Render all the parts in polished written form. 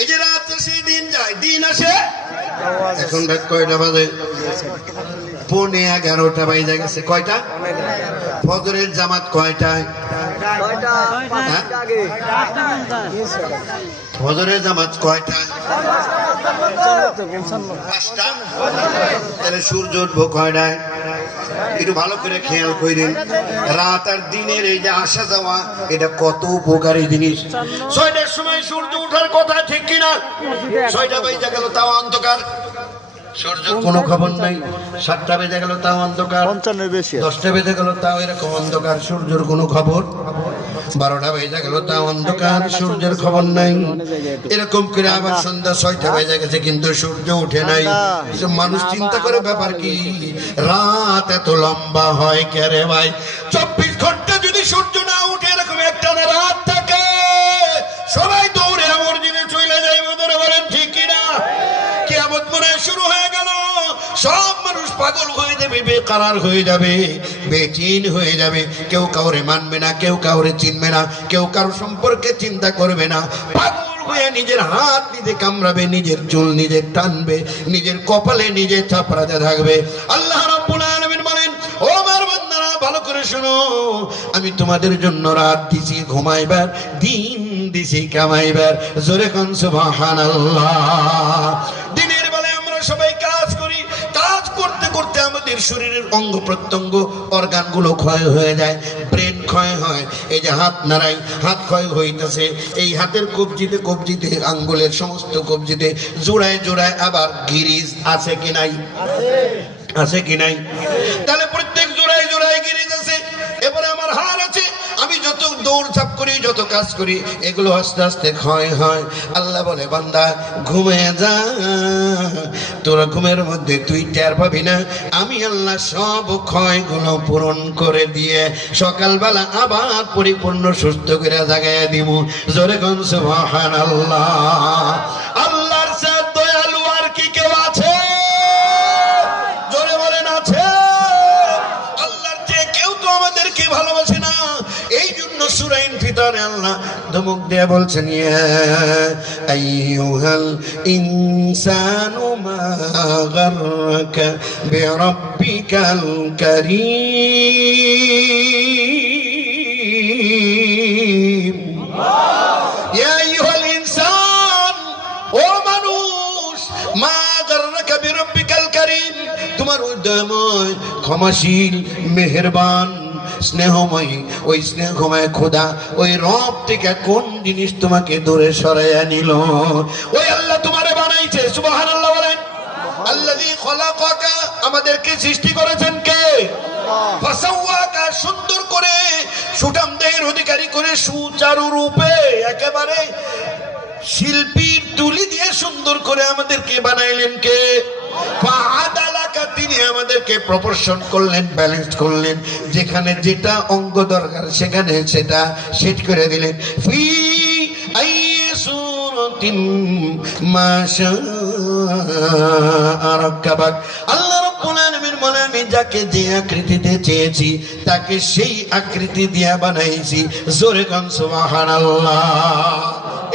এই যে রাত আসে দিন যায়, দিন আসে। এখন রাত কয়টা বাজে? 11:15 বাজে গেছে। কয়টা? ফজরের জামাত কয়টায়? ফজরের জামাত কয়টায়? 5টা। তাহলে সূর্য উঠবো কয়টায়? একটু ভালো করে খেয়াল করেন। রাত আর দিনের এই যে আসা যাওয়া, এটা কত উপকারী জিনিস। 6টার সময় সূর্য ওঠার কথা, ঠিক কিনা? 6টা বেজে গেল তাও অন্ধকার, সূর্য কোনো খবর নাই। 7টা বেজে গেল তাও অন্ধকার, 10টা বেজে গেল তাও এরকম অন্ধকার, সূর্যের কোনো খবর। 12টা বেজে গেল তাও অন্ধকার, সূর্যের খবর নাই। এরকম করে আবার সন্ধ্যা 6টা বেজে গেছে কিন্তু সূর্য উঠে নাই। মানুষ চিন্তা করে ব্যাপার কি, রাত এত লম্বা হয় কে রে ভাই? 24 ঘন্টা যদি সূর্য না উঠে এরকম একটা রাত থাকে, সবাই দৌড়ে আমার দিনে চলে যায়। ধরে বলেন ঠিক কিনা? কিয়ামত মনে শুরু হয়ে গেল, সব মানুষ পাগল হয়ে যাবে, বেকারার হয়ে যাবে, বেচিন হয়ে যাবে। কেউ কাউরে মানবে না, কেউ কাউরে চিনবে না, কেউ কারো সম্পর্কে চিন্তা করবে না। পাগল হয়ে নিজের হাত নিজে কামড়াবে, নিজের চুল নিজে টানবে, নিজের কপালে নিজে চাপড়াতে থাকবে। আল্লাহ রাব্বুল আলামিন বলেন, ও আমার বান্দারা ভালো করে শোনো, আমি তোমাদের জন্য রাত দিছি ঘুমাইবার, দিন দিছি কামাইবার। জোরে কোন সুবহানাল্লাহ। দিনের বেলায় আমরা সবাই কাজ করি, কাজ করতে করতে আমাদের শরীরের অঙ্গ প্রত্যঙ্গ অর্গানগুলো ক্ষয় হয়ে যায়, ব্রেন ক্ষয় হয়। এই যে হাত নাড়াই, হাত ক্ষয় হইতেছে। এই হাতের কবজিতে কবজিতে, আঙ্গুলের সমস্ত কবজিতে জোড়ায় জোড়ায় আবার গিরিজ আছে কি নাই? আছে কি নাই? তাহলে প্রত্যেক জোড়ায় জোড়ায় গিরিজ আছে। এবারে আমার হাড় আছে, আমি যত দৌড়ঝাঁপ করি, যত কাজ করি, এগুলো আস্তে আস্তে ক্ষয় হয়। আল্লাহ বলে, বান্দা ঘুমিয়ে যা, তোরা ঘুমের মধ্যে তুই টের পাবি না, আমি আল্লাহ সব ক্ষয়গুলো পূরণ করে দিয়ে সকালবেলা আবার পরিপূর্ণ সুস্থ করে জাগাইয়া দিব। জোরে কোন সুবহানাল্লাহ। আল্লাহর সাথে দয়ালু আর কি কেউ আছে? জোরে বলেন আছে? আল্লাহর চেয়ে কেউ তো আমাদেরকে ভালোবাসে না। এই জন্য সূরা ইনফিতারে আল্লাহ ধমক দিয়ে বলছেন, ইয়া আইয়ুহাল ইনসানু মা গাররাকা বিরাব্বিকাল কারীম। ইয়া আইয়ুহাল ইনসান, ও মানুষ, মা গাররাকা বিরাব্বিকাল কারীম, তোমার ওই দয়াময়, ক্ষমাশীল, মেহেরবান, স্নেহময়ী, ওই স্নেহময় খোদা, ওই রব থেকে কোন জিনিস তোমাকে দূরে সরাইয়া নিল? ওই আল্লাহ তোমারে বানাইছে। সুবহানাল্লাহ বলেন। আল্লাযী খলাকাকা, আমাদেরকে সৃষ্টি করেছেন কে? ফাসাওয়াকা, সুন্দর করে সুঠাম দেহের অধিকারী করে, সুচারু রূপে, একেবারে শিল্পীর তুলি দিয়ে সুন্দর করে আমাদেরকে বানাইলেন কে? ফাআদালাকা, তিনি আমাদেরকে প্রপোর্শন করলেন, ব্যালেন্স করলেন। যেখানে যেটা অঙ্গ দরকার সেখানে সেটা সেট করে দিলেন। ফি আইয়ি সূরাতিন মা শাআ রাক্কাবাক। আল্লাহ রাব্বুল আলামিন বলে, আমি যাকে যে আকৃতিতে চেয়েছি তাকে সেই আকৃতি দিয়ে বানাইছি। জোরে কোন সুবহানাল্লাহ।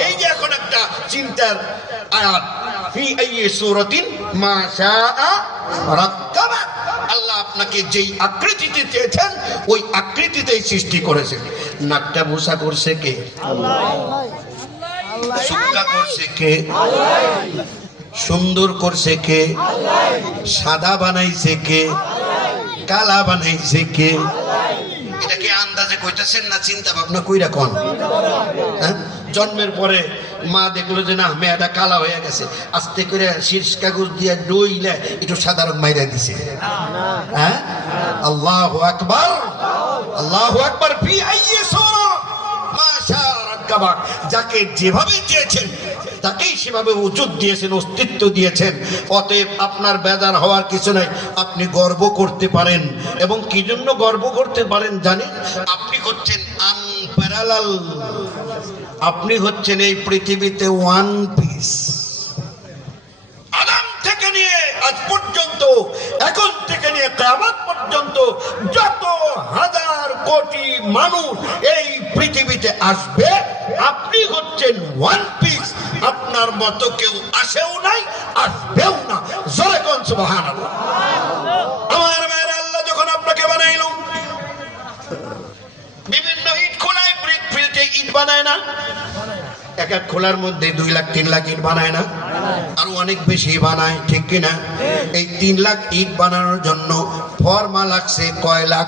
এই যে এখন একটা চিন্তার আয়াত, ফি আইয়ি সূরাতিন মা শাআ রাক্কাবাক। আল্লাহ আপনাকে যেই আকৃতিতে চেয়েছেন ওই আকৃতিতেই সৃষ্টি করেছেন। নাকটা বোসা করছে কে? আল্লাহ। সুক্কা করছে কে? আল্লাহ। সুন্দর করছে কে? আল্লাহ। সাদা বানাইছে কে? আল্লাহ। কালা বানাইছে কে? আল্লাহ। এটা কি আন্দাজে কইতাছেন না চিন্তা ভাবনা কইরা কোন? হ্যাঁ, জন্মের পরে মা দেখলো যে না মেয়েটা কালা হয়ে গেছে, আস্তে করে শীর্ষ কাগজ দিয়ে ডইলে একটু সাদা রং মাইরা দিছে। হ্যাঁ, আল্লাহু আকবার, আল্লাহু আকবার। ফি আইয়ি সূরা মা শাআ রাক্কাবাক, যাকে যেভাবে চেয়েছেন তাকেই সেভাবে উজুদ দিয়েছেন, অস্তিত্ব দিয়েছেন। অতএব আপনার বেজার হওয়ার কিছু নাই। আপনি গর্ব করতে পারেন, এবং কি জন্য গর্ব করতে পারেন জানেন? আপনি হচ্ছেন আনপ্যারালাল, আপনি হচ্ছেন এই পৃথিবীতে ওয়ান পিস। আদম থেকে নিয়ে আজ পর্যন্ত, এখন থেকে নিয়ে কিয়ামত পর্যন্ত যত হাজার কোটি মানুষ এই পৃথিবীতে আসবে, আপনি হচ্ছেন ওয়ান পিস। আপনার ওনার মতো কেউ আসেও নাই, আসবেও না। জোরে কোন সুবহানাল্লাহ। আমার মায়ের আল্লাহ যখন আপনাকে বানাইলো, বিভিন্ন ইট খোলায় ব্রিক ফিল্টে ইট বানায় না? এক এক খোলার মধ্যে 2 লাখ 3 লাখ ইট বানায় না? আরো অনেক বেশি বানায়, ঠিক কিনা? এই 3 লাখ ইট বানানোর জন্য ফর্মা লাগছে কয় লাখ?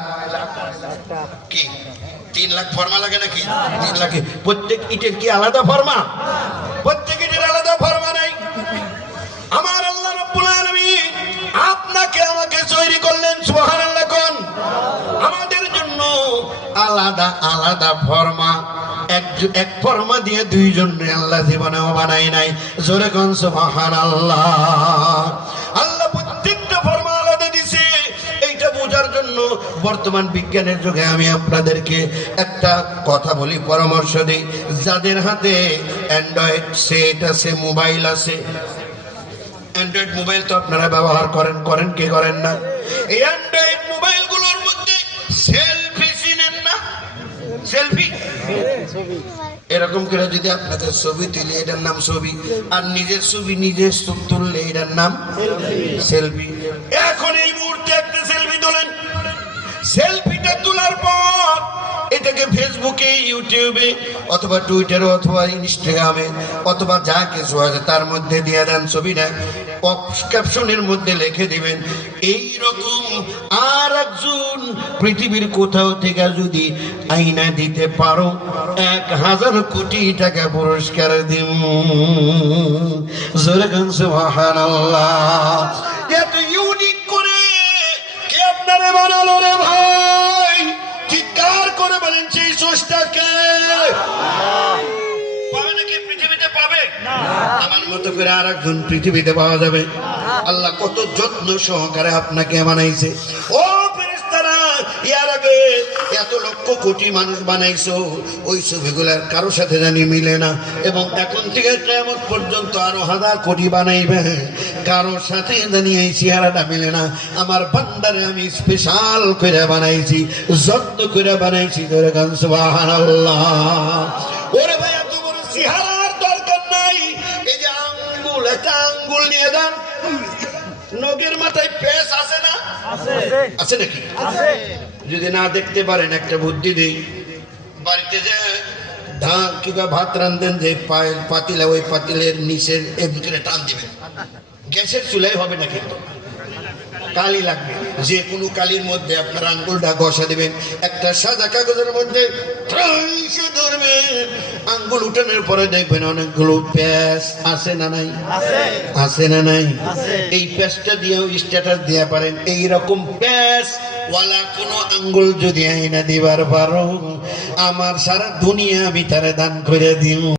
কি 3 লাখ ফর্মা লাগে নাকি? 3 লাখ। প্রত্যেক ইটের কি আলাদা ফর্মা? প্রত্যেক ইটের আলাদা ফর্মা নাই। আমার আল্লাহ রাব্বুল আলামিন আপনাকে আমাকে তৈরি করলেন, সুবহানাল্লাহ কোন। আমাদের জন্য আলাদা আলাদা ফর্মা। এক ফর্মা দিয়ে 2 জন আল্লাহ জীবনেও বানায় নাই। জোরে কোন সুবহানাল্লাহ। আল্লাহ প্রত্যেকটা ফর্মা আলাদা দিছে। এইটা বোঝার জন্য বর্তমান বিজ্ঞানের যুগে আমি আপনাদেরকে একটা কথা বলি, পরামর্শ দিই। যাদের হাতে অ্যান্ড্রয়েড সেট আছে, মোবাইল আছে, অ্যান্ড্রয়েড মোবাইল তো আপনারা ব্যবহার করেন কি করেন না? এই অ্যান্ড্রয়েড মোবাইলগুলোর মধ্যে সেলফি চিনেন না? সেলফি এরকম করে যদি আপনাদের ছবি তুলে এটার নাম ছবি, আর নিজের ছবি নিজে তুললে এটার নাম সেলফি। এখন এই মুহূর্তে একটা সেলফি তোলেন। সেলফিটা তোলার পর এটাকে ফেসবুকে, ইউটিউবে অথবা টুইটারে অথবা ইনস্টাগ্রামে অথবা যা কিছু আছে তার মধ্যে দিয়ে দেন ছবিটা। ক্যাপশনের মধ্যে লিখে দিবেন, এই রকম আর একজন পৃথিবীর কোথাও থেকে যদি আইনা দিতে পারো 1000 কোটি টাকা পুরস্কার দিব। জোরে গান সুবহানাল্লাহ। এত ইউনিক করে কে আপনারে বানালো রে ভাই? চিৎকার করে বলেন সেই স্রষ্টাকে। পাবে নাকি পৃথিবীতে? পাবে না। আমার মতো করে আর একজন পৃথিবীতে পাওয়া যাবে? আল্লাহ কত যত্ন সহকারে আপনাকে বানাইছে। ও ফেরেশতারা, এর আগে এত লক্ষ কোটি মানুষ বানাইছো, ওই ছবিগুলোর কারোর সাথে জানি মিলে না। এবং এখন থেকে কিয়ামত পর্যন্ত আরো 1000 কোটি বানাইবে, কারোর সাথে জানি এই চেহারাটা মিলে না। আমার বান্দারে আমি স্পেশাল করে বানাইছি, যত্ন করে বানাইছি। ধরে গান সুবহানাল্লাহ। ওরে ভাই, এত বড় চেহারার দরকার নাই। এই যে আঙ্গুল, একটা আঙ্গুল নিয়ে যান, নখের মাথায় পেশ আছে না? আছে নাকি? যদি না দেখতে পারেন একটা বুদ্ধি দিই। বাড়িতে যে ধান কিংবা ভাত রান্ধেন, যে পাতিলা, ওই পাতিলের নিচের ভিতরে টান দিবেন। গ্যাসের চুলাই হবে না, কিন্তু কালি লাগবে। যে কোনো কালির মধ্যে আপনার আঙ্গুলটা ঘষা দিবেন। একটা সাদা কাগজের মধ্যে ধরবেন, আঙ্গুল উঠানোর পরে দেখবেন অনেকগুলো প্যাঁচ আছে না নাই? আছে না নাই? এই প্যাঁচটা দিয়েও স্ট্যাটাস দেওয়া পারেন। এইরকম প্যাঁচ ওয়ালা কোন আঙ্গুল যদি আইনা দিবার পারো, আমার সারা দুনিয়া আমি তারে দান করে দিব।